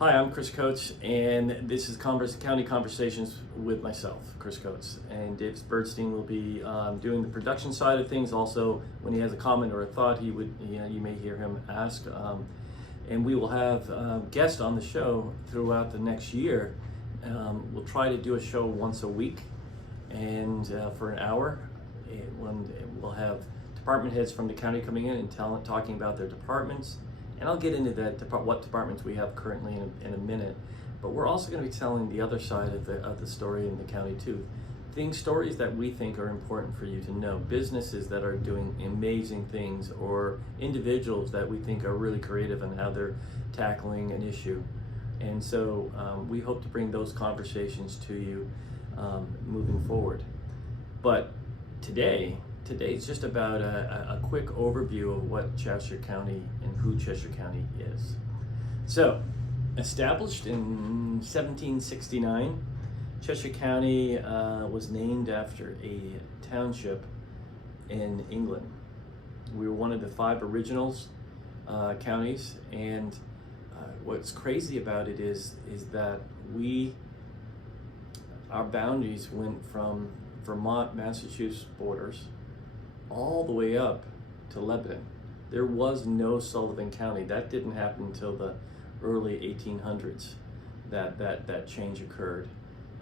Hi, I'm Chris Coates, and this is County Conversations with myself, Chris Coates. And Dave Birdstein will be doing the production side of things. Also, when he has a comment or a thought, you may hear him ask. And we will have guests on the show throughout the next year. We'll try to do a show once a week, and for an hour. When we'll have department heads from the county coming in and talking about their departments. And I'll get into that, what departments we have currently in a minute. But we're also going to be telling the other side of the story in the county too. Stories that we think are important for you to know. Businesses that are doing amazing things, or individuals that we think are really creative in how they're tackling an issue. And so we hope to bring those conversations to you moving forward. But today is just about a quick overview of what Cheshire County and who Cheshire County is. So, established in 1769, Cheshire County was named after a township in England. We were one of the 5 originals counties, and what's crazy about it is that our boundaries went from Vermont, Massachusetts borders all the way up to Lebanon. There was no Sullivan County. That didn't happen until the early 1800s that change occurred,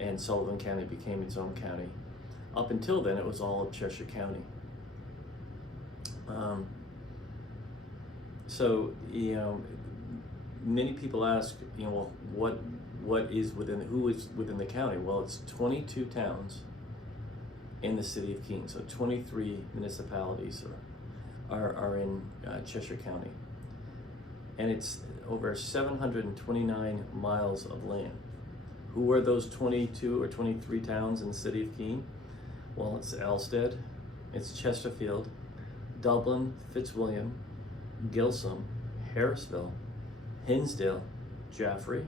and Sullivan County became its own county. Up until then, it was all of Cheshire County. So, many people ask, who is within the county? Well, it's 22 towns in the city of Keene. So 23 municipalities are in Cheshire County. And it's over 729 miles of land. Who are those 22 or 23 towns in the city of Keene? Well, it's Elstead, it's Chesterfield, Dublin, Fitzwilliam, Gilsum, Harrisville, Hinsdale, Jaffrey,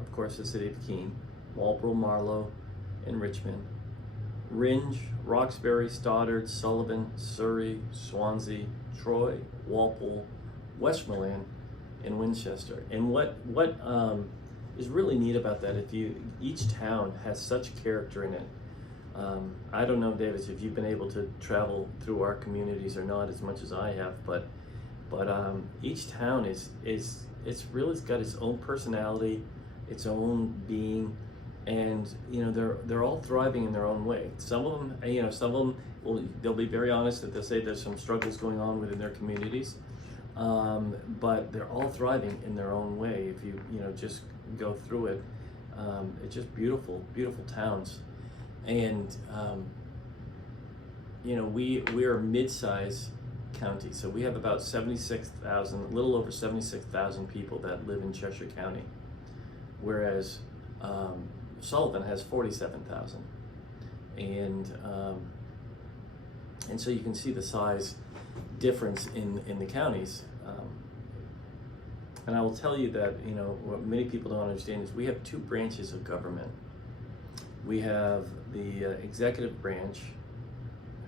of course the city of Keene, Marlborough, Marlow, and Richmond, Rindge, Roxbury, Stoddard, Sullivan, Surrey, Swansea, Troy, Walpole, Westmoreland, and Winchester. And what is really neat about that, each town has such character in it. I don't know, David, if you've been able to travel through our communities or not as much as I have, but each town it's really got its own personality, its own being. And they're all thriving in their own way. Some of them, they'll be very honest that they'll say there's some struggles going on within their communities, but they're all thriving in their own way. If you just go through it, it's just beautiful, beautiful towns. And we're a mid-size county, so we have about 76,000, a little over 76,000 people that live in Cheshire County, whereas Sullivan has 47,000, and so you can see the size difference in the counties. And I will tell you that what many people don't understand is we have 2 branches of government. We have the executive branch,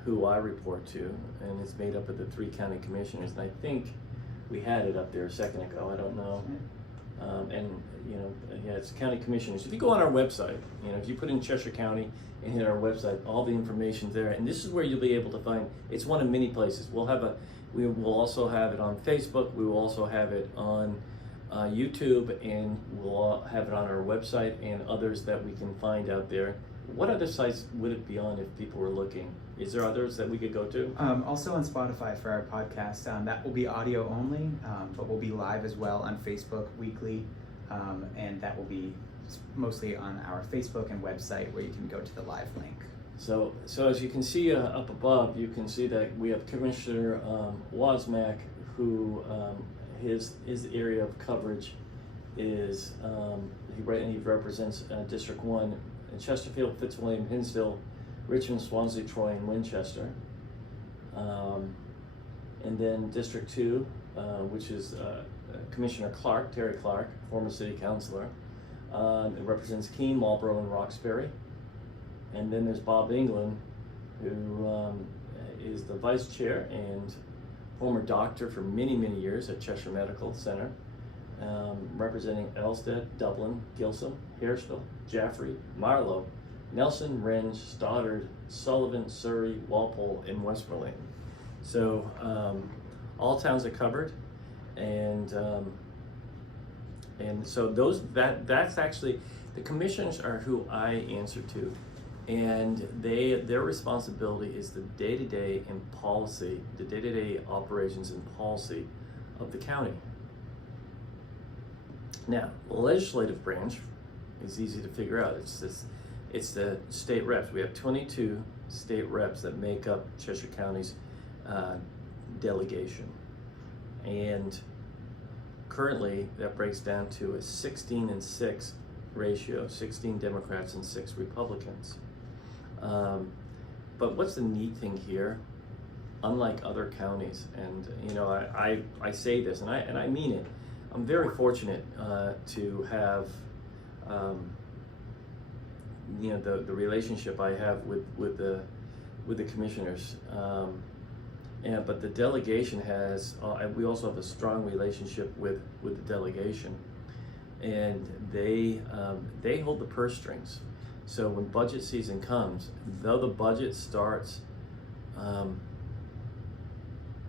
who I report to, and it's made up of the 3 county commissioners. And I think we had it up there a second ago. I don't know. It's county commissioners. If you go on our website, if you put in Cheshire County and hit our website, all the information's there. And this is where you'll be able to find. It's one of many places. We will also have it on Facebook. We will also have it on YouTube, and we'll have it on our website and others that we can find out there. What other sites would it be on if people were looking? Is there others that we could go to? Also on Spotify for our podcast. That will be audio only, but we'll be live as well on Facebook weekly, and that will be mostly on our Facebook and website, where you can go to the live link. So as you can see up above, you can see that we have Commissioner Wozniak, who his area of coverage is he represents District 1. Chesterfield, Fitzwilliam, Hinsdale, Richmond, Swansea, Troy, and Winchester. And then District 2, which is Commissioner Clark, Terry Clark, former city councilor. It represents Keene, Marlborough, and Roxbury. And then there's Bob England, who is the vice chair and former doctor for many, many years at Cheshire Medical Center. representing Elstead, Dublin, Gilsum, Haresville, Jaffrey, Marlow, Nelson, Renge, Stoddard, Sullivan, Surrey, Walpole, and Westmoreland. So all towns are covered, and so that's actually, the commissioners are who I answer to, and their responsibility is the day-to-day and policy, the day-to-day operations and policy of the county. Now, the legislative branch is easy to figure out. It's the state reps. We have 22 state reps that make up Cheshire County's delegation, and currently that breaks down to a 16-6 ratio, 16 Democrats and 6 Republicans. But what's the neat thing here? Unlike other counties, and you know, I say this, and I mean it. I'm very fortunate to have you know, the relationship I have with the commissioners. But the delegation has, we also have a strong relationship with the delegation, and they hold the purse strings. So when budget season comes, though the budget starts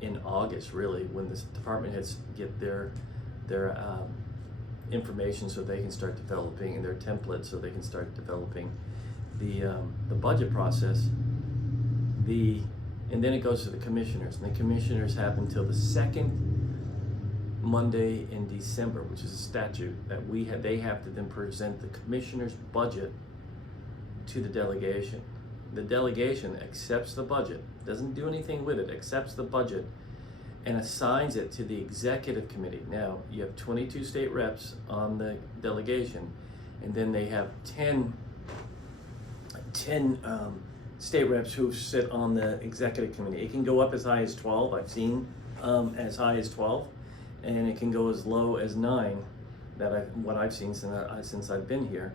in August, really, when the department heads get their information, so they can start developing, and their templates, so they can start developing the budget process. And then it goes to the commissioners, and the commissioners have until the second Monday in December, which is a statute that they have to then present the commissioner's budget to the delegation. The delegation accepts the budget, doesn't do anything with it, accepts the budget, and assigns it to the executive committee. Now, you have 22 state reps on the delegation, and then they have 10 state reps who sit on the executive committee. It can go up as high as 12. I've seen as high as 12, and it can go as low as 9. What I've seen since I've been here.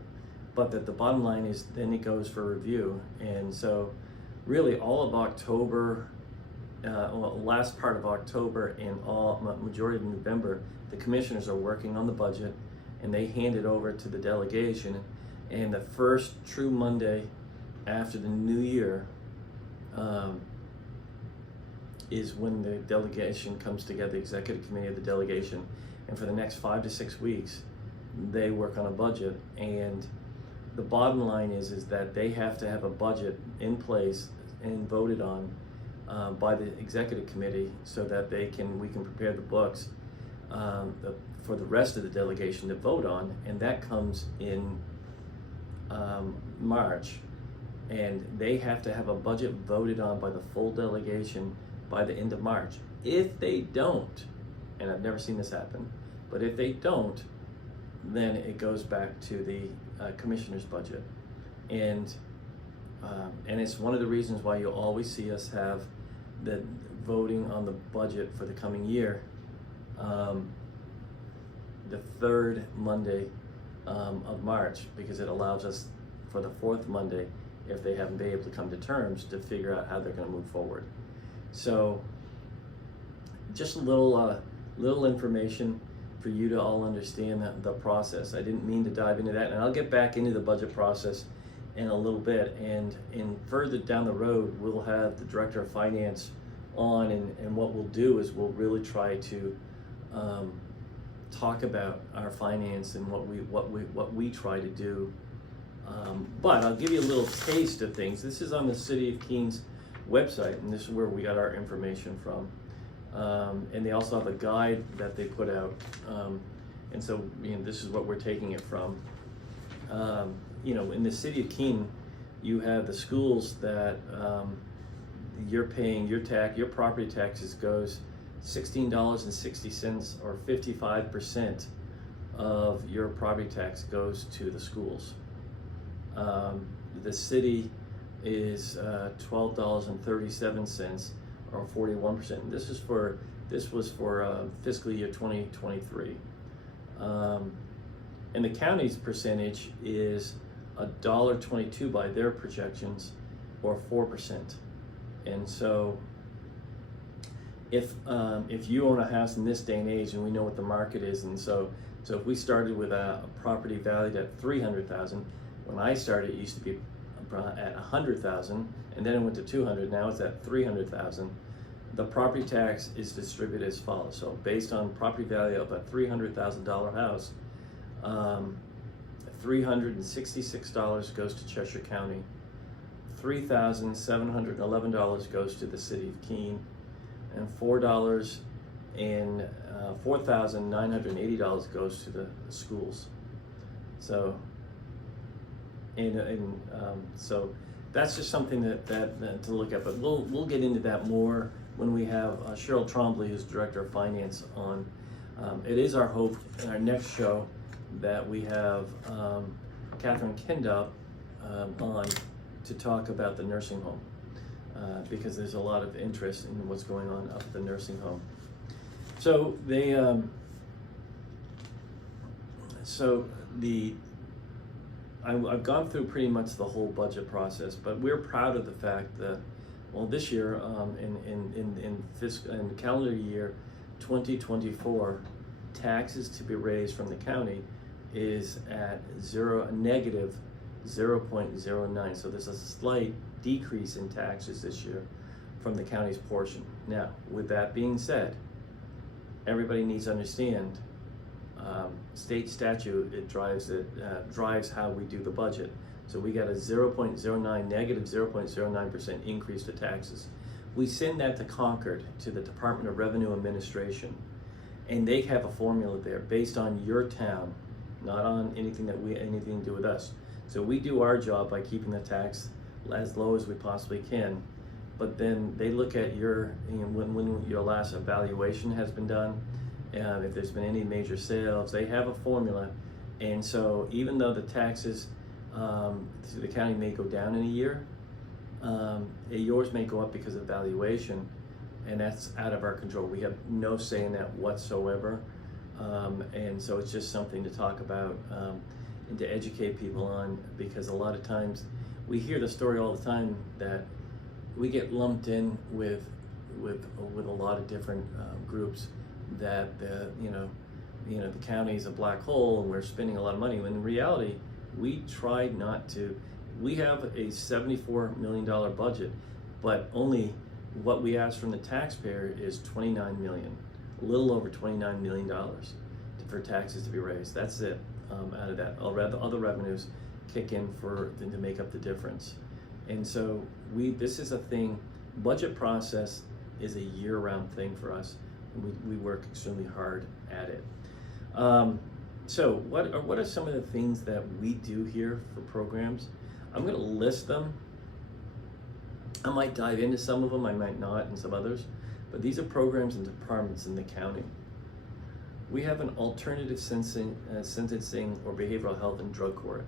But that the bottom line is, then it goes for review, and so really all of October, last part of October and majority of November, the commissioners are working on the budget, and they hand it over to the delegation. And the first true Monday after the new year is when the delegation comes together, the executive committee of the delegation, and for the next 5 to 6 weeks, they work on a budget. And the bottom line is that they have to have a budget in place and voted on by the executive committee, so that we can prepare the books for the rest of the delegation to vote on, and that comes in March. And they have to have a budget voted on by the full delegation by the end of March. If they don't, and I've never seen this happen, but if they don't, then it goes back to the commissioner's budget. And it's one of the reasons why you'll always see us have the voting on the budget for the coming year, the third Monday of March, because it allows us for the fourth Monday, if they haven't been able to come to terms, to figure out how they're going to move forward. So just a little information for you to all understand the process. I didn't mean to dive into that, and I'll get back into the budget process in a little bit. And further down the road, we'll have the director of finance on, and what we'll do is we'll really try to talk about our finance and what we try to do. But I'll give you a little taste of things. This is on the City of Keens website, and this is where we got our information from. And they also have a guide that they put out, and so this is what we're taking it from. In the City of Keene, you have the schools that you're paying your property taxes goes $16.60, or 55% of your property tax goes to the schools. The city is $12.37, or 41%. This was for fiscal year 2023. And the county's percentage is $1.22 by their projections, or 4%. And so if you own a house in this day and age, and we know what the market is, and so if we started with a property valued at $300,000, when I started, it used to be at $100,000, and then it went to $200,000. Now it's at $300,000. The property tax is distributed as follows. So based on property value of a $300,000 house, $366 goes to Cheshire County, $3,711 goes to the city of Keene, and $4,980 goes to the schools. So, so that's just something that to look at. But we'll get into that more when we have Cheryl Trombley, who's Director of Finance, on. It is our hope in our next show that we have Catherine Kindop on to talk about the nursing home, because there's a lot of interest in what's going on up at the nursing home. So I've gone through pretty much the whole budget process, but we're proud of the fact that, well, this year in calendar year 2024, taxes to be raised from the county is at negative 0.09. So there's a slight decrease in taxes this year from the county's portion. Now, with that being said, everybody needs to understand state statute, it drives how we do the budget. So we got a negative 0.09% increase to taxes. We send that to Concord, to the Department of Revenue Administration, and they have a formula there based on your town, not on anything to do with us. So we do our job by keeping the tax as low as we possibly can, but then they look at when your last evaluation has been done, if there's been any major sales, they have a formula. And so even though the taxes to the county may go down in a year, yours may go up because of valuation, and that's out of our control. We have no say in that whatsoever. And so it's just something to talk about and to educate people on, because a lot of times we hear the story all the time that we get lumped in with a lot of different groups, that the county is a black hole and we're spending a lot of money, when in reality we try not to. We have a $74 million budget, but only what we ask from the taxpayer is $29 million, a little over $29 million for taxes to be raised. That's it. Out of that, all the other revenues kick in to make up the difference. And so this is a thing. Budget process is a year-round thing for us. We work extremely hard at it. So what are some of the things that we do here for programs? I'm going to list them. I might dive into some of them, I might not, and some others. But these are programs and departments in the county. We have an alternative sentencing or behavioral health and drug court.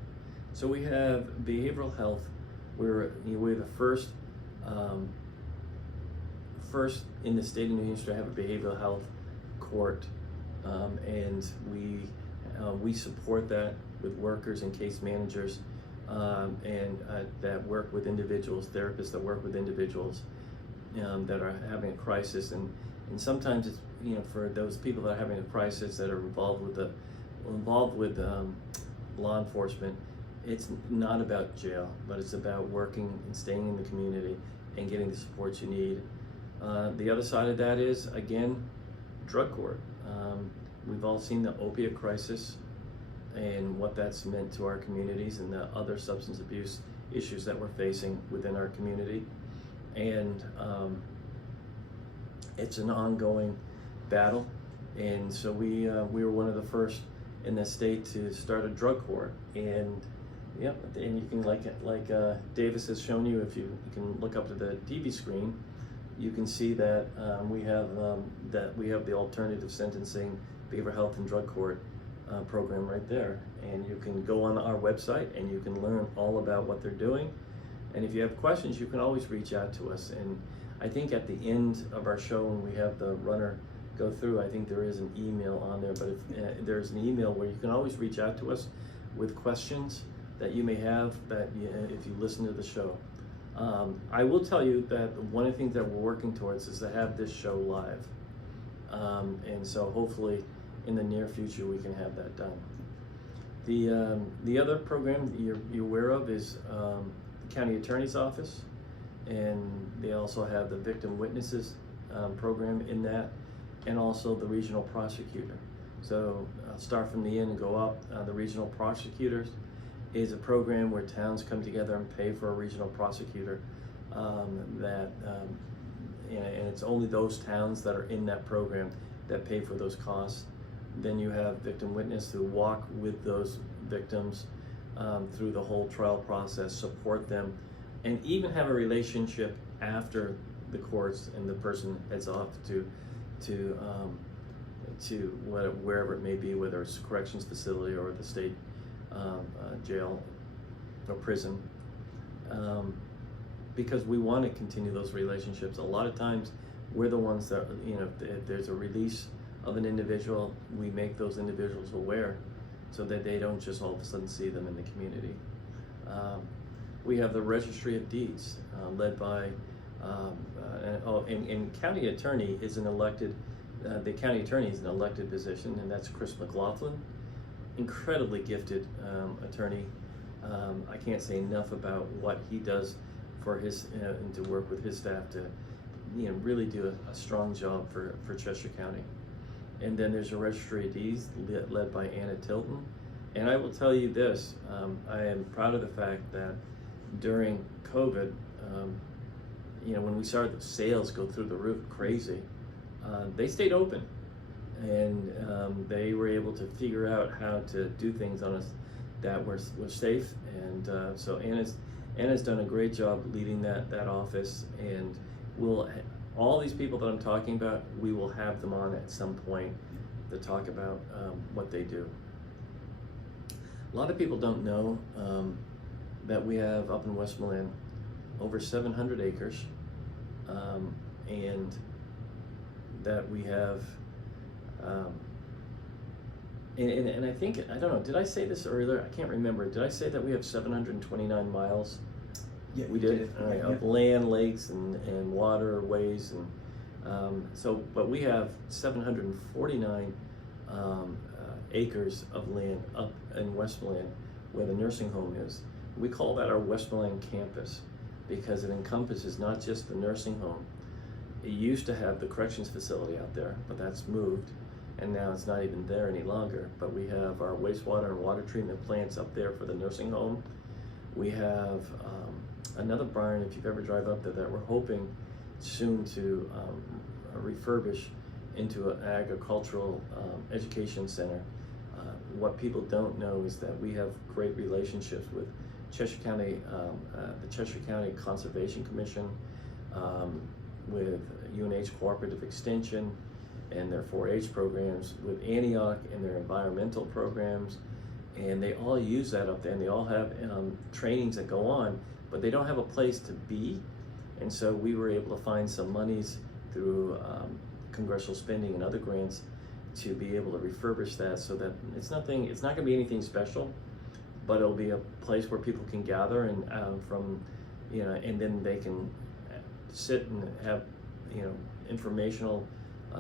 So we have behavioral health. We're the first in the state of New Hampshire to have a behavioral health court, and we support that with workers and case managers, and that work with individuals, therapists that work with individuals that are having a crisis, and sometimes it's for those people that are having a crisis that are involved with law enforcement. It's not about jail, but it's about working and staying in the community and getting the support you need. The other side of that is, again, drug court. We've all seen the opiate crisis and what that's meant to our communities and the other substance abuse issues that we're facing within our community. And it's an ongoing battle. And so we were one of the first in the state to start a drug court. And and you can, like Davis has shown you, if you can look up to the TV screen, you can see that we have the alternative sentencing, behavioral health and drug court program right there. And you can go on our website and you can learn all about what they're doing. And if you have questions, you can always reach out to us. And I think at the end of our show, when we have the runner go through, I think there is an email on there, but if there's an email where you can always reach out to us with questions that you may have, that if you listen to the show. I will tell you that one of the things that we're working towards is to have this show live. And so hopefully in the near future we can have that done. The other program that you're aware of is the County Attorney's Office, and they also have the Victim Witnesses program in that, and also the Regional Prosecutor. So I'll start from the end and go up. The Regional Prosecutors is a program where towns come together and pay for a regional prosecutor, and it's only those towns that are in that program that pay for those costs. Then you have victim witness who walk with those victims through the whole trial process, support them, and even have a relationship after the courts and the person heads off to wherever it may be, whether it's a corrections facility or the state jail or prison, because we want to continue those relationships. A lot of times we're the ones that, if there's a release of an individual, we make those individuals aware so that they don't just all of a sudden see them in the community. We have the Registry of Deeds led by, and county attorney is an elected, the county attorney is an elected position, and that's Chris McLaughlin. Incredibly gifted attorney. I can't say enough about what he does for his, and to work with his staff to, really do a strong job for Cheshire County. And then there's a Registry of Deeds led by Anna Tilton. And I will tell you this, I am proud of the fact that during COVID, when we started the sales go through the roof crazy, they stayed open. And they were able to figure out how to do things on us that were safe. And so Anna's done a great job leading that office, and all these people that I'm talking about, we will have them on at some point to talk about what they do. A lot of people don't know that we have up in Westmoreland over 700 acres, and that we have, and I think, I don't know, did I say this earlier? I can't remember. Did I say that we have 729 miles? Yeah, we did. All right, of land, lakes, and waterways, and but we have 749 acres of land up in Westmoreland where the nursing home is. We call that our Westmoreland campus because it encompasses not just the nursing home. It used to have the corrections facility out there, but that's moved, and now it's not even there any longer. But we have our wastewater and water treatment plants up there for the nursing home. We have another barn, if you've ever drive up there, that we're hoping soon to refurbish into an agricultural education center. What people don't know is that we have great relationships with Cheshire County, the Cheshire County Conservation Commission, with UNH Cooperative Extension and their 4-H programs, with Antioch and their environmental programs, and they all use that up there, and they all have trainings that go on, but they don't have a place to be. And so we were able to find some monies through congressional spending and other grants to be able to refurbish that, so that it's not going to be anything special, but it'll be a place where people can gather and and then they can sit and have informational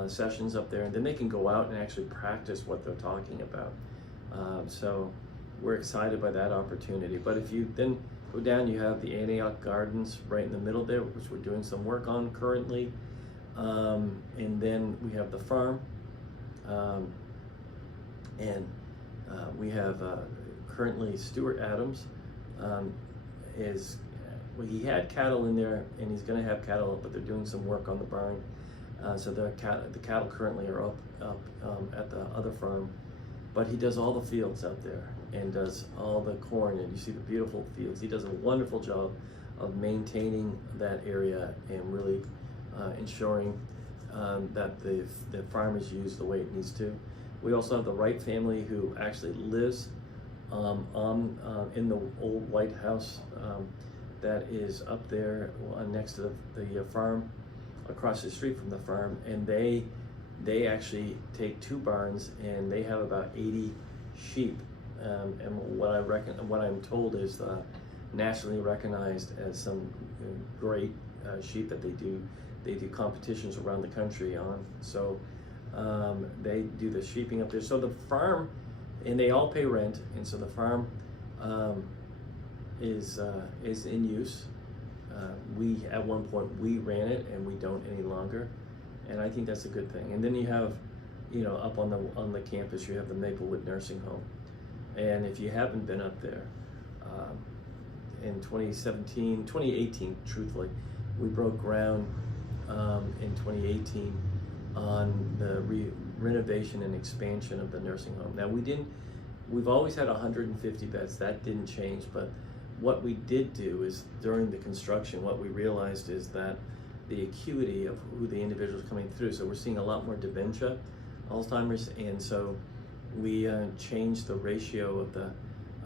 sessions up there, and then they can go out and actually practice what they're talking about. So we're excited by that opportunity. But if you then go down, you have the Antioch Gardens right in the middle there, which we're doing some work on currently. And then we have the farm, and we have currently Stuart Adams he had cattle in there, and he's going to have cattle, but they're doing some work on the barn. So the cattle currently are up at the other farm, but he does all the fields out there and does all the corn, and you see the beautiful fields. He does a wonderful job of maintaining that area and really ensuring that the farm is used the way it needs to. We also have the Wright family, who actually lives in the old White House that is up there next to the farm, across the street from the farm, and they actually take 2 barns, and they have about 80 sheep. And what I'm told is nationally recognized as some great sheep that they do competitions around the country on. So they do the sheeping up there. So the farm, and they all pay rent, and so the farm is in use. We at one point we ran it, and we don't any longer, and I think that's a good thing. And then you have, up on the campus, you have the Maplewood Nursing Home, and if you haven't been up there, in 2018, truthfully, we broke ground in 2018 on the renovation and expansion of the nursing home. Now we've always had 150 beds, that didn't change, but what we did do is during the construction, what we realized is that the acuity of who the individuals coming through, so we're seeing a lot more dementia, Alzheimer's, and so we changed the ratio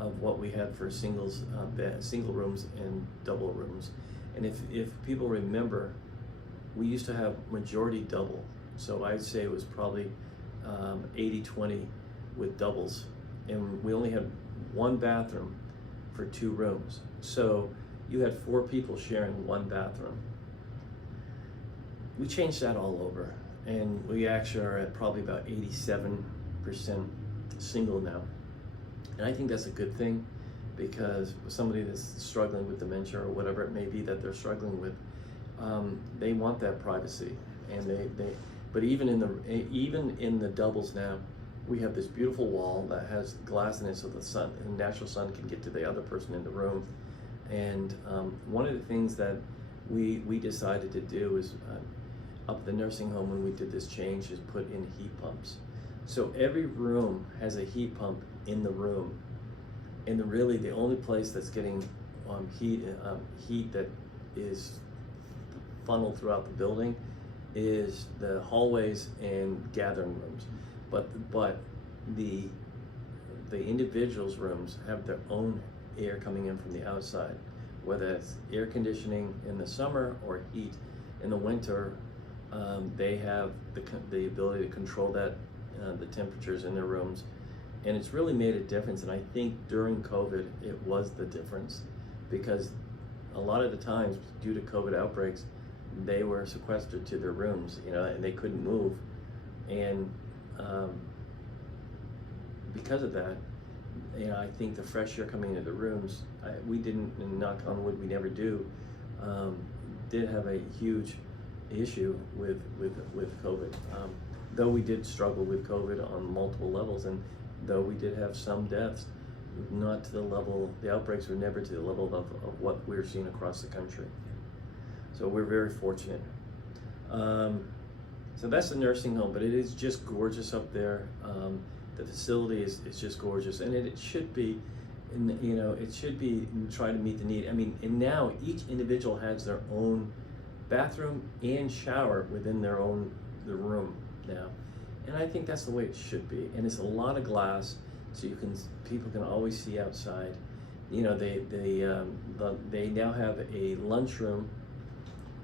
of what we had for single rooms and double rooms. And if people remember, we used to have majority double, so I'd say it was probably 80-20 with doubles, and we only had one bathroom for 2 rooms, so you had 4 people sharing one bathroom. We changed that all over, and we actually are at probably about 87% single now, and I think that's a good thing, because somebody that's struggling with dementia or whatever it may be that they're struggling with, they want that privacy, and but even in the doubles now, we have this beautiful wall that has glass in it so the sun and natural sun can get to the other person in the room. And one of the things that we decided to do is up at the nursing home when we did this change is put in heat pumps. So every room has a heat pump in the room, and really the only place that's getting heat that is funneled throughout the building is the hallways and gathering rooms, but the individuals' rooms have their own air coming in from the outside, whether it's air conditioning in the summer or heat in the winter. They have the ability to control that the temperatures in their rooms, and it's really made a difference. And I think during COVID it was the difference, because a lot of the times due to COVID outbreaks, they were sequestered to their rooms, and they couldn't move. And because of that, I think the fresh air coming into the rooms, we didn't, and knock on wood, we never do, did have a huge issue with COVID. Though we did struggle with COVID on multiple levels, and though we did have some deaths, not to the level, the outbreaks were never to the level of what we're seeing across the country. So we're very fortunate. So that's the nursing home, but it is just gorgeous up there. The facility is just gorgeous, and it should be, it should be trying to meet the need. I mean, and now each individual has their own bathroom and shower within the room now, and I think that's the way it should be. And it's a lot of glass, so people can always see outside. They now have a lunchroom,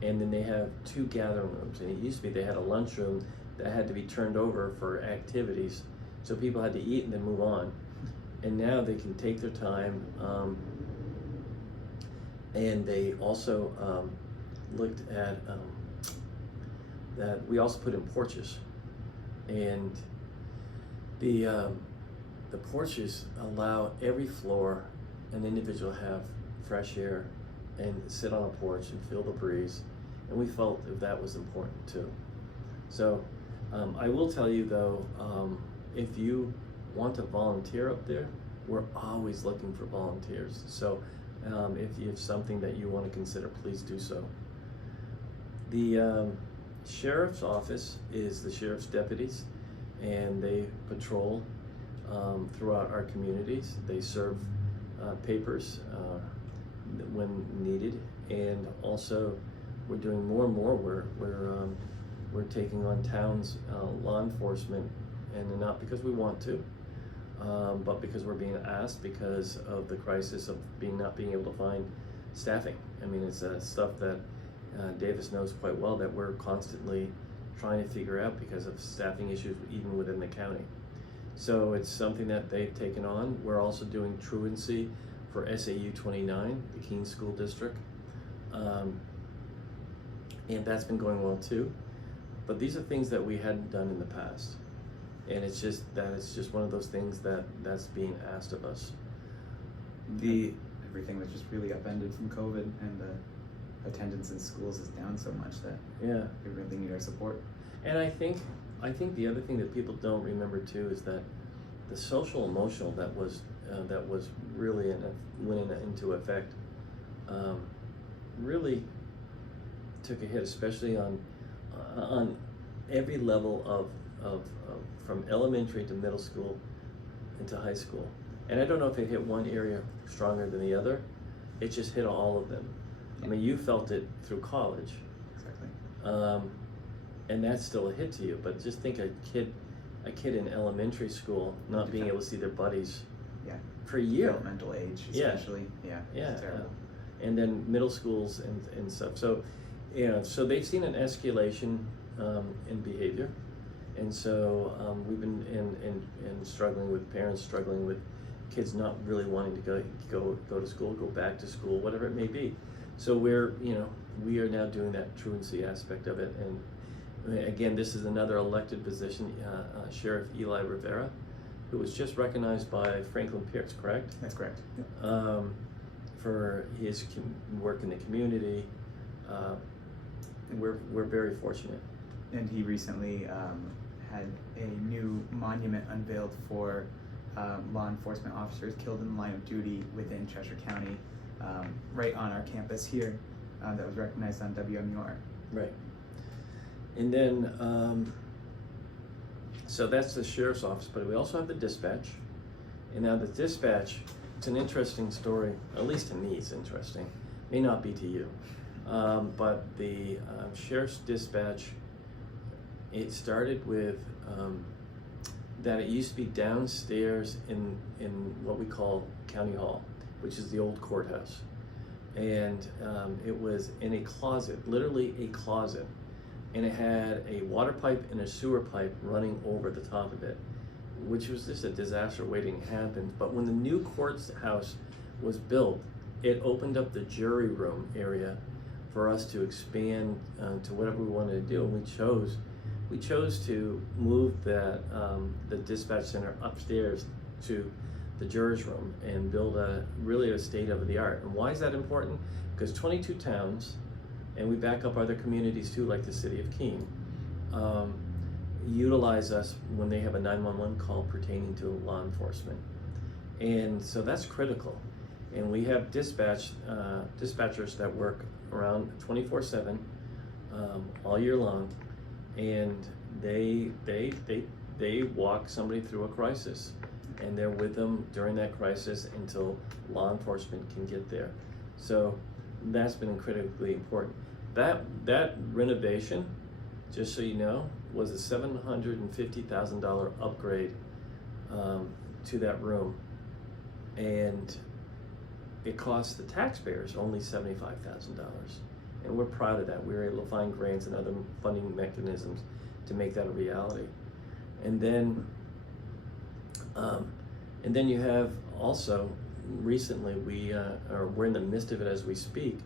and then they have 2 gathering rooms. And it used to be they had a lunchroom that had to be turned over for activities, so people had to eat and then move on. And now they can take their time, and they also looked at that we also put in porches, and the porches allow every floor an individual have fresh air and sit on a porch and feel the breeze, and we felt that was important too. So I will tell you though, if you want to volunteer up there, we're always looking for volunteers. So if you have something that you want to consider, please do so. The sheriff's office is the sheriff's deputies, and they patrol throughout our communities. They serve papers when needed, and also we're doing more and more. We're taking on towns law enforcement, and not because we want to, but because we're being asked because of the crisis of not being able to find staffing. I mean, it's stuff that Davis knows quite well, that we're constantly trying to figure out because of staffing issues even within the county. So it's something that they've taken on. We're also doing truancy for SAU 29, the Keene School District. And that's been going well too. But these are things that we hadn't done in the past. And it's just one of those things that's being asked of us. Everything was just really upended from COVID, and the attendance in schools is down so much that we really need our support. And I think the other thing that people don't remember too is that the social emotional that was really went into effect really took a hit, especially on every level of from elementary to middle school into high school. And I don't know if it hit one area stronger than the other. It just hit all of them. I mean, you felt it through college. Exactly. And that's still a hit to you. But just think a kid in elementary school not being able to see their buddies for a year. Developmental age, especially. Yeah. It's terrible. And then middle schools and stuff. So, so they've seen an escalation in behavior. And so we've been in struggling with parents, struggling with kids not really wanting to go to school, go back to school, whatever it may be. So we are now doing that truancy aspect of it. And again, this is another elected position, Sheriff Eli Rivera, who was just recognized by Franklin Pierce, correct? That's correct. For his work in the community. We're very fortunate. And he recently had a new monument unveiled for law enforcement officers killed in the line of duty within Cheshire County, right on our campus here, that was recognized on WMUR. Right. And then, so that's the sheriff's office, but we also have the dispatch. And now the dispatch, it's an interesting story, at least to me it's interesting, may not be to you. But the sheriff's dispatch, it started with that it used to be downstairs in what we call County Hall, which is the old courthouse. And it was in a closet, literally a closet. And it had a water pipe and a sewer pipe running over the top of it, which was just a disaster waiting to happen. But when the new courthouse was built, it opened up the jury room area for us to expand to whatever we wanted to do. And we chose to move that the dispatch center upstairs to the jurors room and build really a state of the art. And why is that important? Because 22 towns, and we back up other communities too, like the city of Keene, utilize us when they have a 911 call pertaining to law enforcement. And so that's critical. And we have dispatchers that work around 24/7 all year long, and they walk somebody through a crisis, and they're with them during that crisis until law enforcement can get there. So that's been critically important. That renovation, just so you know, was a $750,000 upgrade to that room, and it cost the taxpayers only $75,000. And we're proud of that. We were able to find grants and other funding mechanisms to make that a reality. And then you have also, recently, we're in the midst of it as we speak,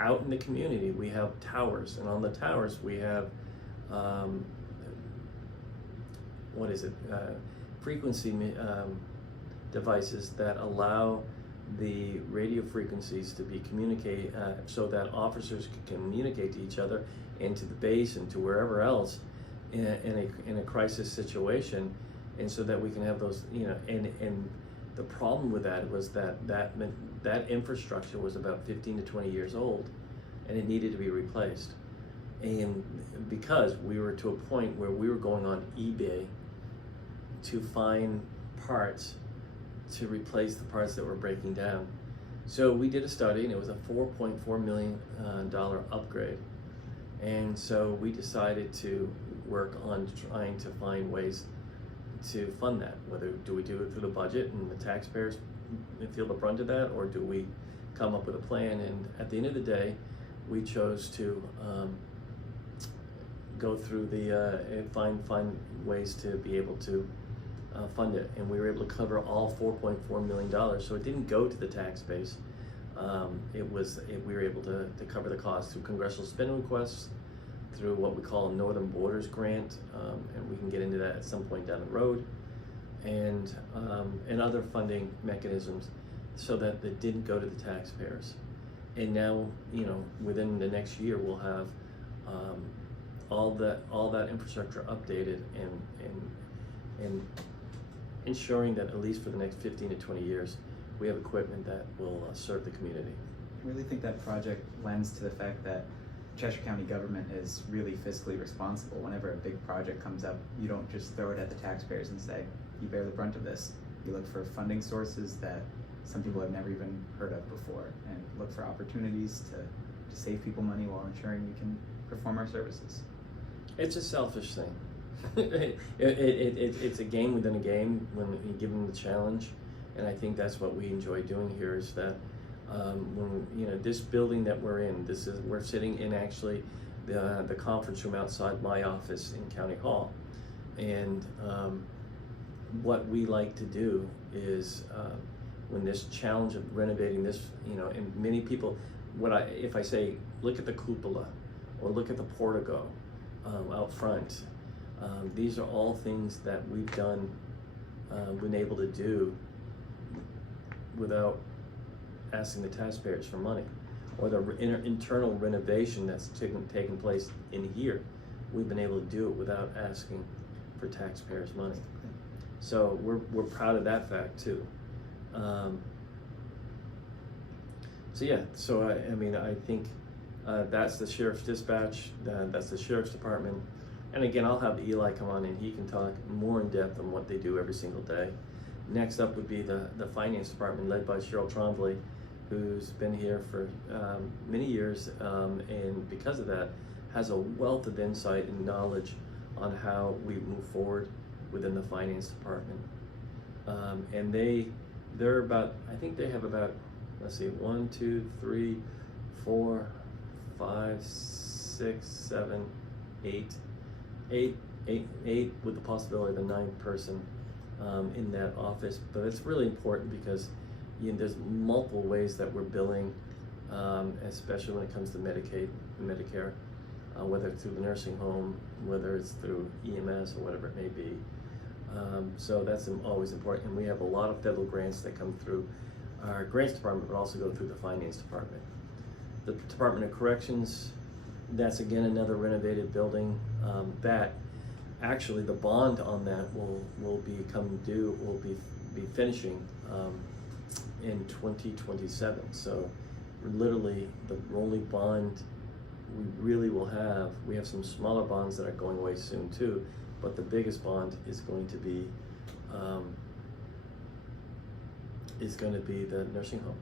out in the community, we have towers, and on the towers we have, frequency devices that allow the radio frequencies to be communicated so that officers can communicate to each other and to the base and to wherever else in a crisis situation, and so that we can have those, and the problem with that was that infrastructure was about 15 to 20 years old, and it needed to be replaced. And because we were to a point where we were going on eBay to find parts to replace the parts that were breaking down. So we did a study, and it was a $4.4 million upgrade. And so we decided to work on trying to find ways to fund that. Whether do we do it through the budget and the taxpayers feel the brunt of that, or do we come up with a plan? And at the end of the day, we chose to go through the find ways to be able to fund it, and we were able to cover all $4.4 million. So it didn't go to the tax base. We were able to cover the cost through congressional spending requests, through what we call a Northern Borders Grant, and we can get into that at some point down the road, and other funding mechanisms, so that it didn't go to the taxpayers. And now, within the next year, we'll have all that infrastructure updated and ensuring that at least for the next 15 to 20 years, we have equipment that will serve the community. I really think that project lends to the fact that Cheshire County government is really fiscally responsible. Whenever a big project comes up, you don't just throw it at the taxpayers and say, you bear the brunt of this. You look for funding sources that some people have never even heard of before, and look for opportunities to save people money while ensuring we can perform our services. It's a selfish thing. It's a game within a game when you give them the challenge, and I think that's what we enjoy doing here. Is that when this building that we're in, we're sitting in actually the conference room outside my office in County Hall, and what we like to do is when this challenge of renovating this, and many people, if I say look at the cupola or look at the portico out front. These are all things that we've been able to do without asking the taxpayers for money, or the internal renovation that's taken place in here. We've been able to do it without asking for taxpayers' money. So we're proud of that fact too. I think that's the Sheriff's Dispatch, that's the Sheriff's Department. And again, I'll have Eli come on and he can talk more in depth on what they do every single day. Next up would be the Finance Department, led by Cheryl Trombley, who's been here for many years, and because of that, has a wealth of insight and knowledge on how we move forward within the Finance Department. And they're about, I think they have about, 1, 2, 3, 4, 5, 6, 7, 8 with the possibility of a 9th person in that office. But it's really important because there's multiple ways that we're billing, especially when it comes to Medicaid and Medicare, whether it's through the nursing home, whether it's through EMS or whatever it may be. So that's always important. And we have a lot of federal grants that come through our grants department, but also go through the Finance Department. The Department of Corrections, that's again another renovated building that actually the bond on that will become due, will be finishing in 2027. So literally the only bond we really will have, we have some smaller bonds that are going away soon too, but the biggest bond is going to be the nursing home.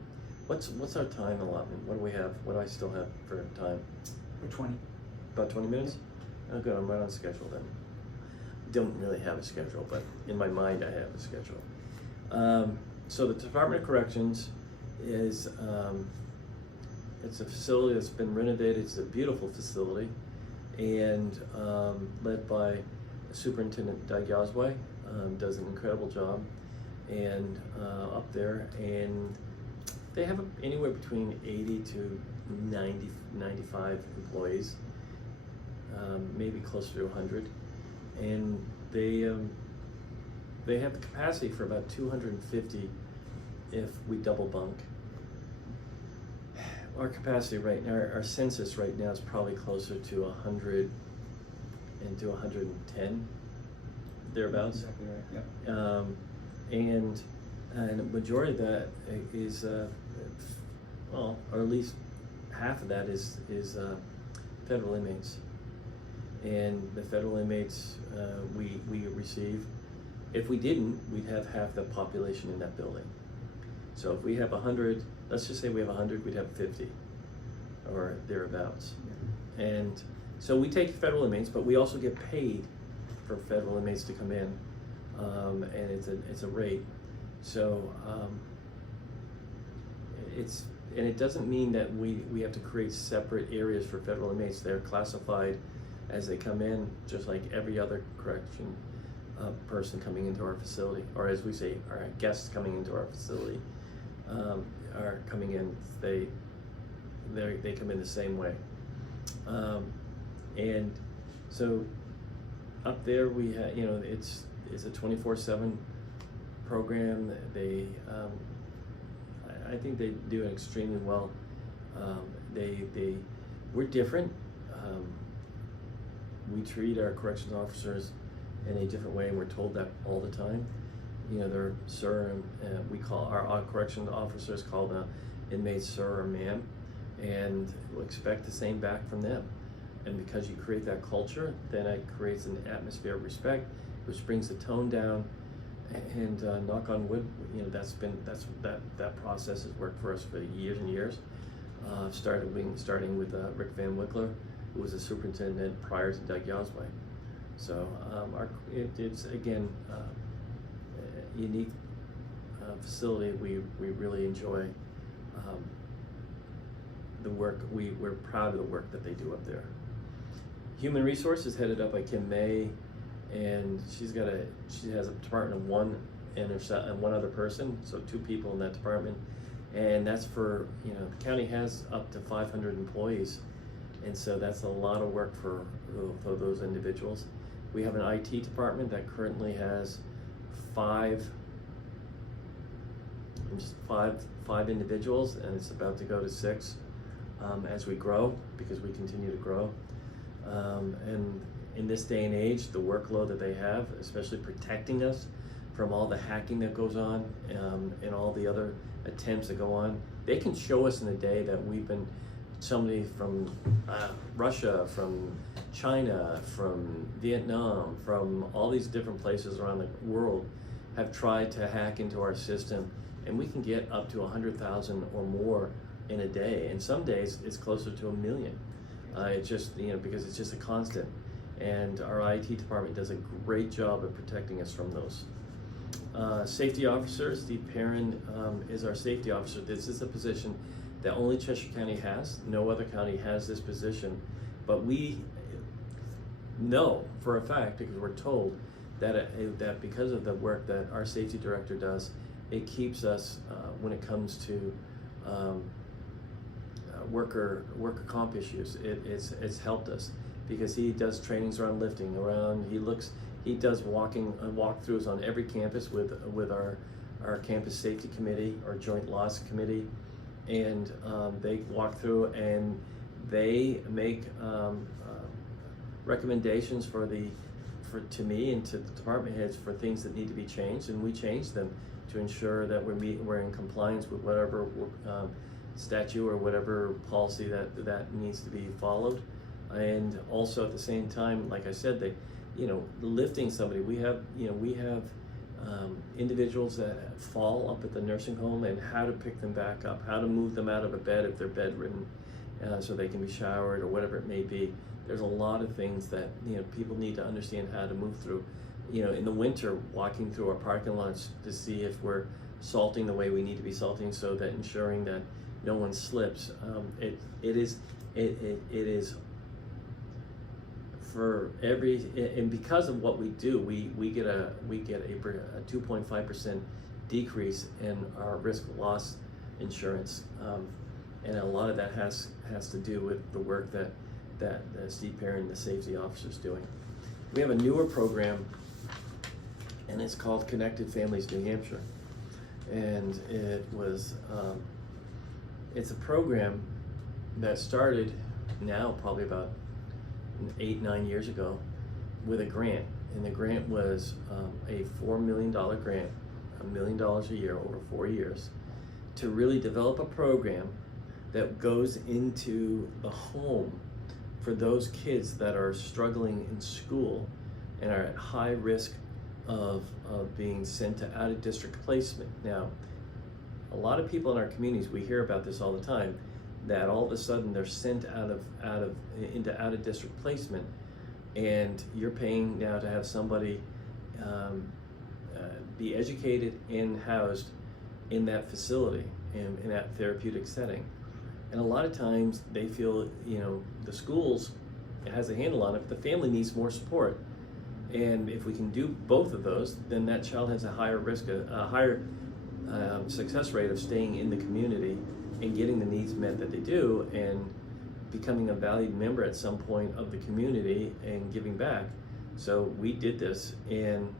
What's our time allotment? What do we have? What do I still have for time? We're 20. About 20 minutes? Oh, good, I'm right on schedule then. Don't really have a schedule, but in my mind I have a schedule. So the Department of Corrections is, it's a facility that's been renovated. It's a beautiful facility, and led by Superintendent Doug Yazway, does an incredible job, and up there, and they have anywhere between 80 to 95 employees, maybe closer to 100, and they have the capacity for about 250 if we double bunk. Our capacity right now, our census right now is probably closer to 100 and to 110, thereabouts. Exactly right. Yep. And the majority of that is, or at least half of that is federal inmates. And the federal inmates we receive, if we didn't, we'd have half the population in that building. So if we have 100, let's just say we have 100, we'd have 50 or thereabouts. Yeah. And so we take federal inmates, but we also get paid for federal inmates to come in, and it's a rate. So it doesn't mean that we have to create separate areas for federal inmates. They're classified as they come in, just like every other correction person coming into our facility, or as we say, our guests coming into our facility are coming in. They come in the same way, and so up there we have, it's a 24/7 program. They I think they do it extremely well. We're different. We treat our corrections officers in a different way, and we're told that all the time. They're sir, and we call our corrections officers call the inmates sir or ma'am, and we'll expect the same back from them. And because you create that culture, then it creates an atmosphere of respect, which brings the tone down. And knock on wood, that process has worked for us for years and years. Starting with Rick Van Wickler, who was a superintendent prior to Doug Yosway. So it's again a unique facility. We really enjoy the work. We're proud of the work that they do up there. Human Resources headed up by Kim May, and she has a department of one and one other person, so 2 people in that department, and that's for the county has up to 500 employees, and so that's a lot of work for those individuals. We have an IT department that currently has five individuals, and it's about to go to 6 as we grow, because we continue to grow. And in this day and age, the workload that they have, especially protecting us from all the hacking that goes on and all the other attempts that go on, they can show us in a day that somebody from Russia, from China, from Vietnam, from all these different places around the world have tried to hack into our system, and we can get up to 100,000 or more in a day, and some days it's closer to 1 million. It's just, because it's just a constant. And our IT department does a great job of protecting us from those. Safety officer, Steve Perrin is our safety officer. This is a position that only Cheshire County has. No other county has this position. But we know for a fact, because we're told, that because of the work that our safety director does, it keeps us, when it comes to worker comp issues, it's helped us, because he does trainings around lifting, he does walkthroughs on every campus with our campus safety committee, our joint loss committee, and they walk through and they make recommendations to me and to the department heads for things that need to be changed, and we change them to ensure that we're in compliance with whatever statute or whatever policy that needs to be followed. And also at the same time, like I said, lifting somebody, we have individuals that fall up at the nursing home, and how to pick them back up, how to move them out of a bed if they're bedridden, so they can be showered or whatever it may be. There's a lot of things that people need to understand how to move through. In the winter, walking through our parking lots to see if we're salting the way we need to be salting, so that ensuring that no one slips. It is for every, and because of what we do, we get a 2.5% decrease in our risk loss insurance, and a lot of that has to do with the work that Steve Perrin, the safety officer, is doing. We have a newer program, and it's called Connected Families New Hampshire, and it's a program that started now probably about 8-9 years ago with a grant, and the grant was a $4 million grant, $1 million a year over 4 years, to really develop a program that goes into the home for those kids that are struggling in school and are at high risk of being sent to out-of-district placement. Now, a lot of people in our communities, we hear about this all the time, that all of a sudden they're sent into out-of-district placement, and you're paying now to have somebody be educated and housed in that facility, in that therapeutic setting. And a lot of times they feel, the schools, it has a handle on it, but the family needs more support. And if we can do both of those, then that child has a higher risk, a higher success rate of staying in the community and getting the needs met that they do, and becoming a valued member at some point of the community and giving back. So we did this, and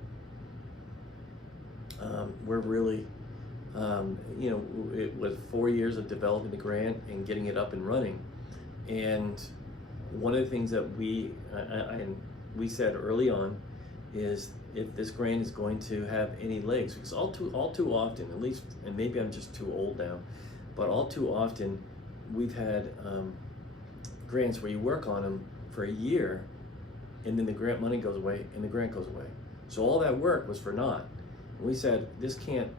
we're really, it was 4 years of developing the grant and getting it up and running. And one of the things that we said early on is, if this grant is going to have any legs, because all too often, at least, and maybe I'm just too old now, but all too often we've had grants where you work on them for a year, and then the grant money goes away and the grant goes away. So all that work was for naught. And we said, this can't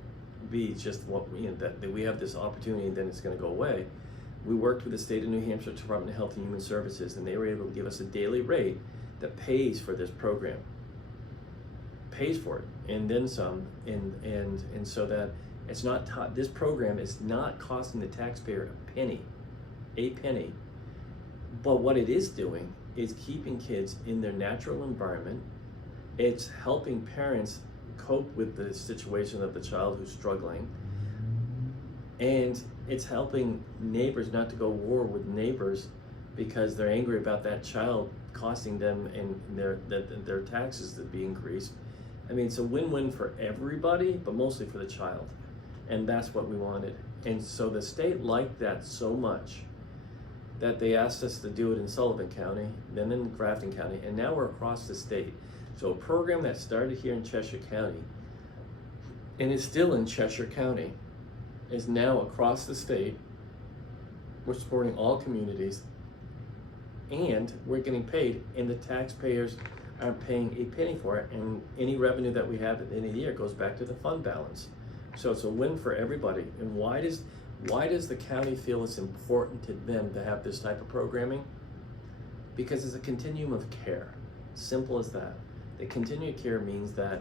be just what, that we have this opportunity and then it's going to go away. We worked with the state of New Hampshire Department of Health and Human Services, and they were able to give us a daily rate that pays for this program, pays for it, and then some, and so that it's not this program is not costing the taxpayer a penny. But what it is doing is keeping kids in their natural environment. It's helping parents cope with the situation of the child who's struggling, and it's helping neighbors not to go war with neighbors because they're angry about that child costing them and their taxes that be increased. I mean, it's a win-win for everybody, but mostly for the child, and that's what we wanted. And so the state liked that so much that they asked us to do it in Sullivan County, then in Grafton County, and now we're across the state. So a program that started here in Cheshire County, and is still in Cheshire County, is now across the state. We're supporting all communities, and we're getting paid, and the taxpayers aren't paying a penny for it, and any revenue that we have at the end of the year goes back to the fund balance. So it's a win for everybody. And why does the county feel it's important to them to have this type of programming? Because it's a continuum of care. Simple as that. The continuum of care means that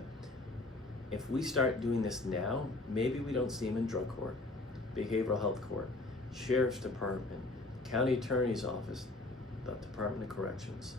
if we start doing this now, maybe we don't see them in drug court, behavioral health court, sheriff's department, county attorney's office, the Department of Corrections.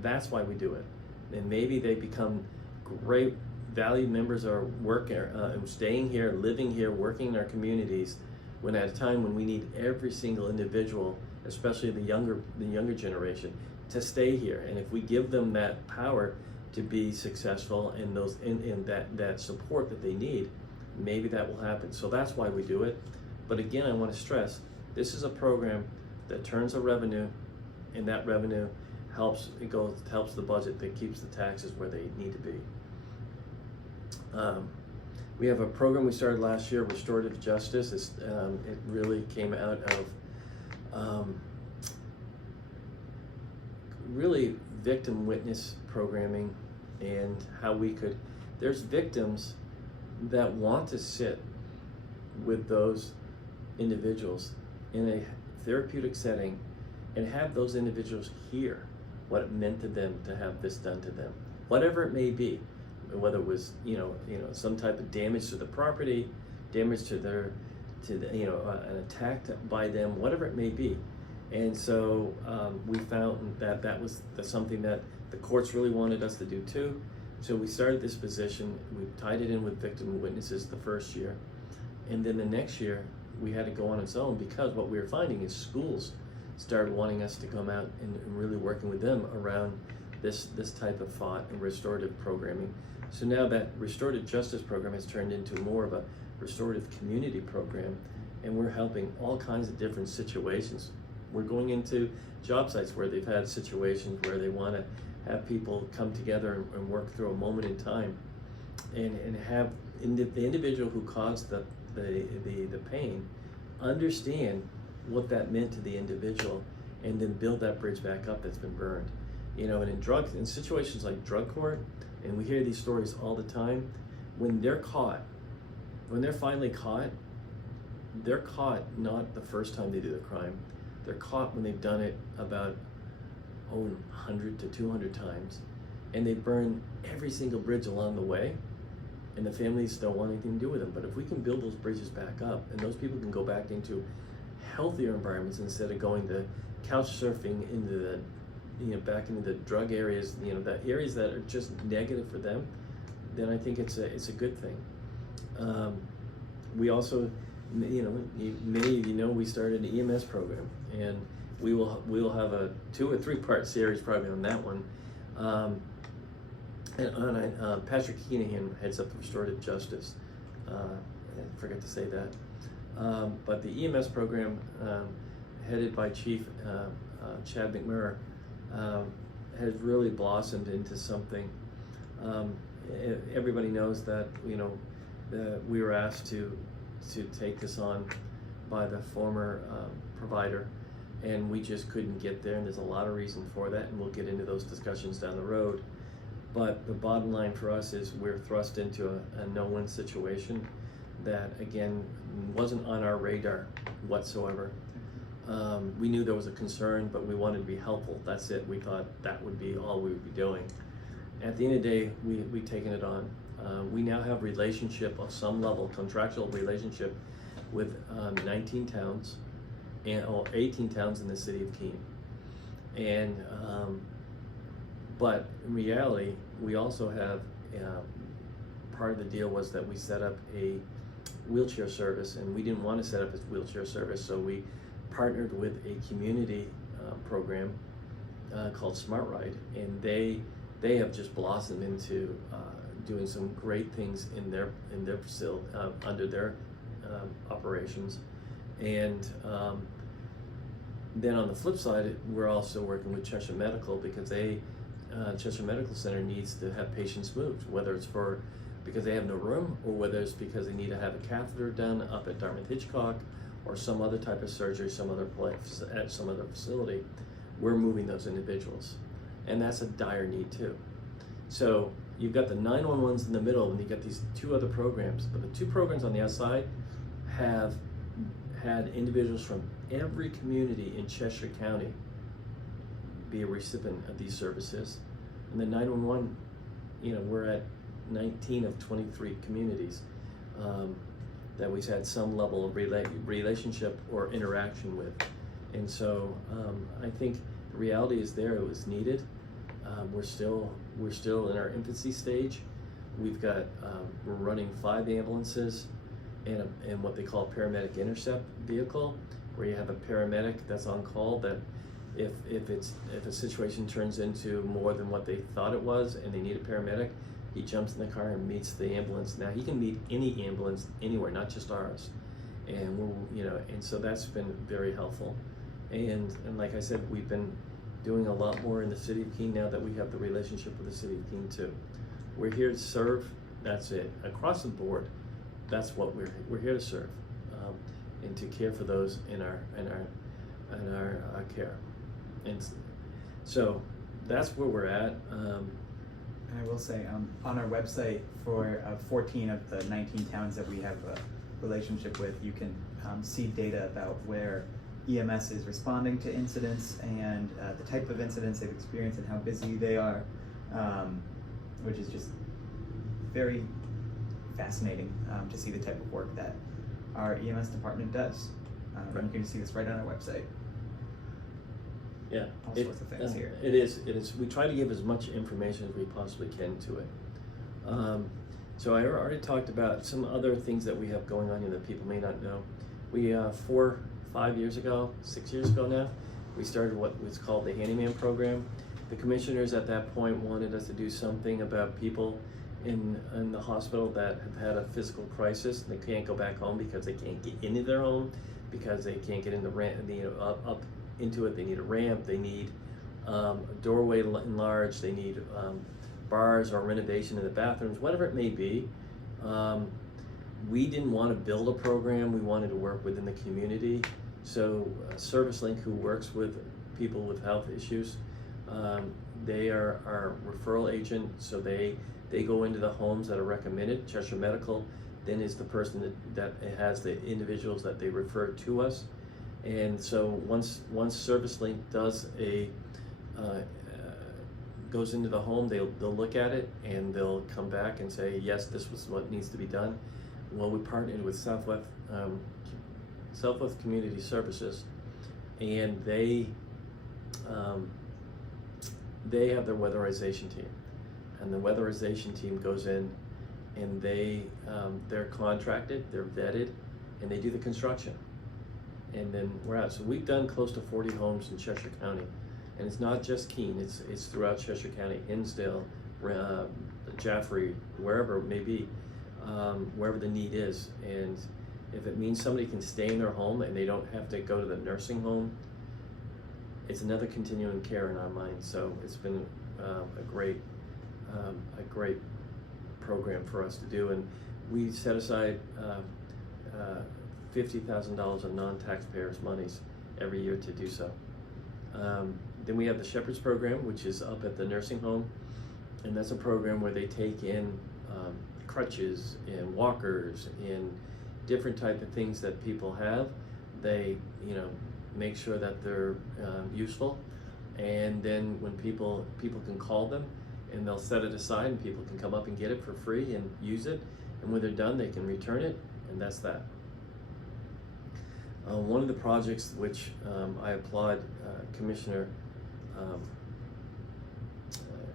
That's why we do it. And maybe they become great valued members of our staying here, living here, working in our communities, when at a time when we need every single individual, especially the younger generation, to stay here. And if we give them that power to be successful and that support that they need, maybe that will happen. So that's why we do it. But again, I want to stress, this is a program that turns a revenue, and that revenue helps the budget, that keeps the taxes where they need to be. We have a program we started last year, Restorative Justice. It really came out of really victim witness programming, and how there's victims that want to sit with those individuals in a therapeutic setting and have those individuals hear what it meant to them to have this done to them, whatever it may be, whether it was some type of damage to the property, damage to an attack by them, whatever it may be. And so we found that was something that the courts really wanted us to do too. So we started this position. We tied it in with victim witnesses the first year, and then the next year we had to go on its own, because what we were finding is schools started wanting us to come out and really working with them around this type of thought and restorative programming. So now that restorative justice program has turned into more of a restorative community program, and we're helping all kinds of different situations. We're going into job sites where they've had situations where they want to have people come together and work through a moment in time, and have the individual who caused the pain understand what that meant to the individual, and then build that bridge back up that's been burned. And in situations like drug court, and we hear these stories all the time, when they're finally caught, they're caught not the first time they do the crime. They're caught when they've done it about 100 to 200 times, and they burn every single bridge along the way, and the families don't want anything to do with them. But if we can build those bridges back up, and those people can go back into healthier environments instead of going to couch surfing into the back into the drug areas, the areas that are just negative for them, then I think it's a good thing. We also, many of you know, we started an EMS program, and we'll have a 2 or 3 part series probably on that one. Patrick Keenan heads up the Restorative Justice. I forgot to say that. But the EMS program, headed by Chief Chad McMurray, has really blossomed into something. Everybody knows that that we were asked to take this on by the former provider, and we just couldn't get there. And there's a lot of reason for that, and we'll get into those discussions down the road. But the bottom line for us is we're thrust into a no-win situation that, again, wasn't on our radar whatsoever. We knew there was a concern, but we wanted to be helpful. That's it. We thought that would be all we would be doing. At the end of the day, we've taken it on. We now have relationship of some level, contractual relationship with 19 towns, or 18 towns in the city of Keene. And but in reality, we also have part of the deal was that we set up a wheelchair service, and we didn't want to set up a wheelchair service, so we partnered with a community program called Smart Ride, and they have just blossomed into doing some great things in their facility under their operations. And then on the flip side, we're also working with Cheshire Medical, because Cheshire Medical Center needs to have patients moved, whether it's because they have no room, or whether it's because they need to have a catheter done up at Dartmouth Hitchcock, or some other type of surgery, some other place at some other facility. We're moving those individuals, and that's a dire need too. So you've got the 911s in the middle, and you've got these 2 other programs, but the 2 programs on the outside have had individuals from every community in Cheshire County be a recipient of these services. And the 911, we're at 19 of 23 communities that we've had some level of relationship or interaction with. And so I think the reality is there, it was needed. We're still in our infancy stage. We've got, we're running 5 ambulances and what they call a paramedic intercept vehicle, where you have a paramedic that's on call, that if a situation turns into more than what they thought it was and they need a paramedic, he jumps in the car and meets the ambulance. Now he can meet any ambulance anywhere, not just ours. And and so that's been very helpful. And like I said, we've been doing a lot more in the city of Keene now that we have the relationship with the city of Keene too. We're here to serve. That's it. Across the board, that's what we're here to serve, and to care for those in our care. And so that's where we're at. And I will say, on our website, for 14 of the 19 towns that we have a relationship with, you can see data about where EMS is responding to incidents, and the type of incidents they've experienced and how busy they are, which is just very fascinating to see the type of work that our EMS department does. Right. You can see this right on our website. Yeah, All sorts of things here. It is. We try to give as much information as we possibly can to it. So I already talked about some other things that we have going on here that people may not know. We 4, 5 years ago, 6 years ago now, we started what was called the Handyman program. The commissioners at that point wanted us to do something about people in the hospital that have had a physical crisis. They can't go back home because they can't get into their home, because they can't get in the ramp, up into it. They need a ramp. They need a doorway enlarged. They need bars or renovation in the bathrooms, whatever it may be. We didn't want to build a program. We wanted to work within the community. So ServiceLink, who works with people with health issues, they are our referral agent. So they go into the homes that are recommended. Cheshire Medical then is the person that has the individuals that they refer to us. And so once ServiceLink does goes into the home, they'll look at it and they'll come back and say, yes, this was what needs to be done. Well, we partnered with Southwest Community Services, and they they have their weatherization team, and the weatherization team goes in, and they're contracted, they're vetted, and they do the construction. And then we're out. So we've done close to 40 homes in Cheshire County, and it's not just Keene. It's throughout Cheshire County, Hinsdale, Jaffrey, wherever it may be, wherever the need is. And if it means somebody can stay in their home and they don't have to go to the nursing home, it's another continuing care in our mind. So it's been a great program for us to do, and we set aside $50,000 of non-taxpayers' monies every year to do so. Then we have the Shepherds program, which is up at the nursing home, and that's a program where they take in crutches and walkers and different type of things that people have. They, make sure that they're useful, and then when people can call them, and they'll set it aside, and people can come up and get it for free and use it, and when they're done, they can return it, and that's that. One of the projects which I applaud Commissioner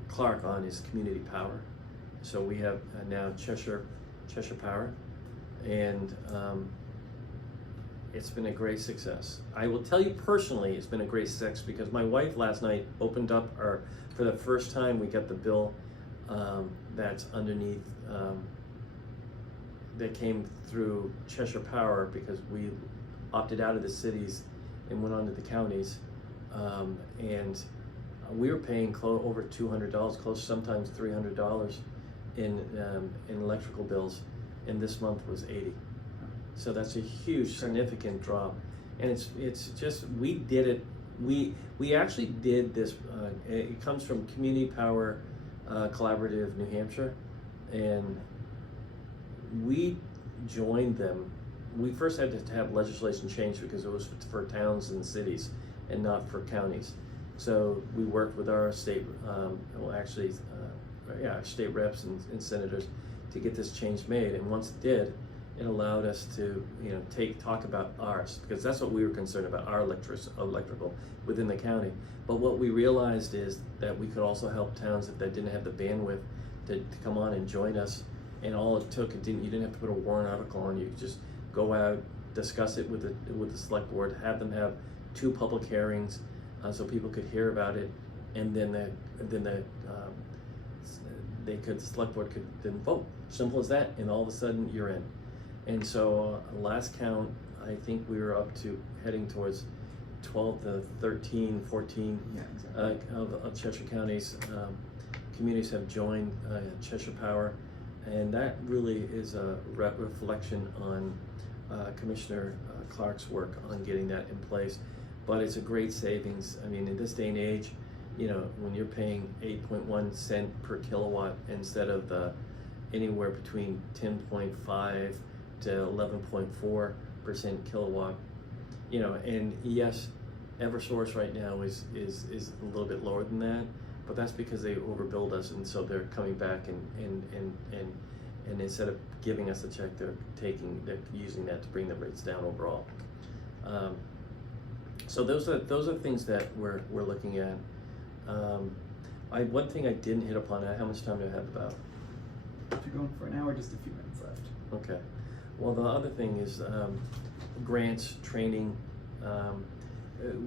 Clark on is community power. So we have now Cheshire Power, and it's been a great success. I will tell you personally, it's been a great success because my wife last night opened up for the first time we got the bill that's underneath, that came through Cheshire Power because we opted out of the cities and went on to the counties, and we were paying over $200, close sometimes $300 in electrical bills, and this month was $80. So that's a huge, significant drop, and it's just we did it. We actually did this. It comes from Community Power Collaborative New Hampshire, and we joined them. We first had to have legislation changed because it was for towns and cities and not for counties. So we worked with our state, our state reps and senators to get this change made. And once it did, it allowed us to, talk about ours, because that's what we were concerned about, our electrical within the county. But what we realized is that we could also help towns if they didn't have the bandwidth to come on and join us. And all it took, you didn't have to put a warrant article on. You could just go out, discuss it with the select board, have them have 2 public hearings so people could hear about it, and then the select board could then vote. Simple as that, and all of a sudden you're in. And so last count, I think we were up to heading towards 12 to 13, 14 of Cheshire County's communities have joined Cheshire Power, and that really is a reflection on Commissioner Clark's work on getting that in place. But it's a great savings. I mean, in this day and age, when you're paying 8.1 cents per kilowatt instead of the anywhere between 10.5 to 11.4% kilowatt, and yes, Eversource right now is a little bit lower than that, but that's because they overbilled us, and so they're coming back and instead of giving us a check, they're using that to bring the rates down overall. So those are things that we're looking at. One thing I didn't hit upon. How much time do I have about? If you're going for an hour, just a few minutes left. Okay. Well, the other thing is grants, training.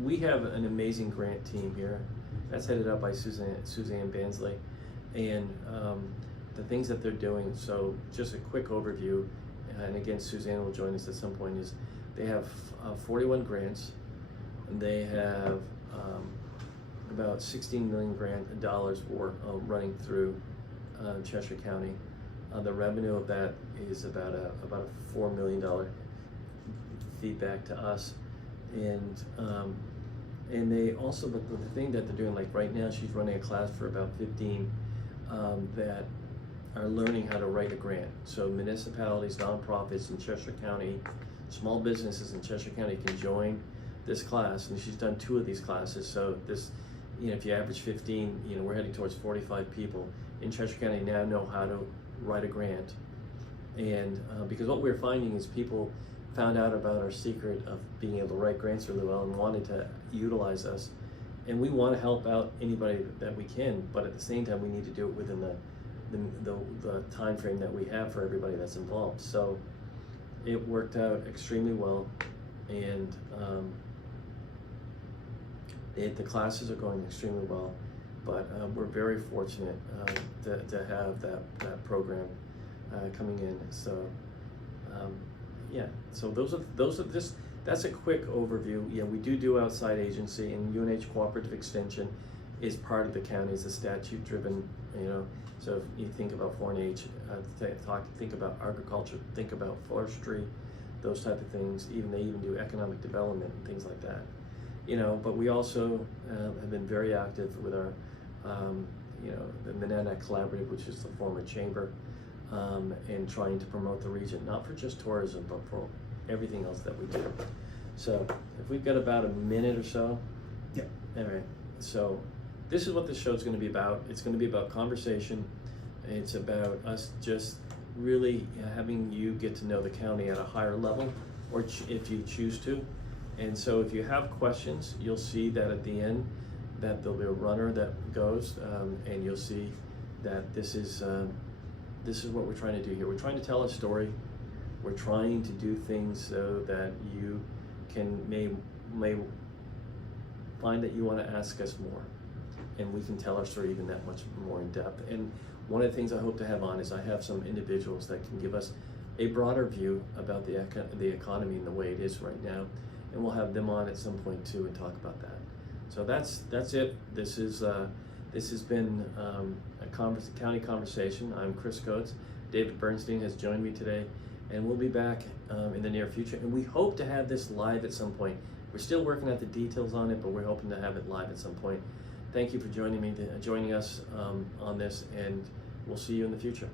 We have an amazing grant team here. That's headed up by Suzanne Bansley, and the things that they're doing. So just a quick overview, and again, Suzanne will join us at some point, is they have 41 grants, and they have about $16 million running through Cheshire County. The revenue of that is about a $4 million feedback to us, and they also, but the thing that they're doing, like right now, she's running a class for about 15 that are learning how to write a grant. So municipalities, nonprofits in Cheshire County, small businesses in Cheshire County can join this class, and she's done 2 of these classes. So this, if you average 15, we're heading towards 45 people in Cheshire County now know how to write a grant. And because what we're finding is people found out about our secret of being able to write grants really well and wanted to utilize us, and we want to help out anybody that we can, but at the same time, we need to do it within the time frame that we have for everybody that's involved. So it worked out extremely well, and the classes are going extremely well. But we're very fortunate to have that program coming in. So yeah, so those are just, that's a quick overview. Yeah, we do outside agency, and UNH Cooperative Extension is part of the county. It's a statute driven, you know. So if you think about 4-H, think about agriculture, think about forestry, those type of things. They even do economic development and things like that. You know, but we also have been very active with our, you know, the Monadnock Collaborative, which is the former chamber, and trying to promote the region, not for just tourism, but for everything else that we do. So if we've got about a minute or so. Yeah. All right. So this is what the show's going to be about. It's going to be about conversation. It's about us just really having you get to know the county at a higher level, or if you choose to. And so if you have questions, you'll see that at the end that there'll be a runner that goes, and you'll see that this is what we're trying to do here. We're trying to tell a story. We're trying to do things so that you may find that you want to ask us more, and we can tell our story even that much more in depth. And one of the things I hope to have on is I have some individuals that can give us a broader view about the economy and the way it is right now, and we'll have them on at some point too and talk about that. So that's it. This has been a county conversation. I'm Chris Coates. David Bernstein has joined me today, and we'll be back in the near future. And we hope to have this live at some point. We're still working out the details on it, but we're hoping to have it live at some point. Thank you for joining us on this, and we'll see you in the future.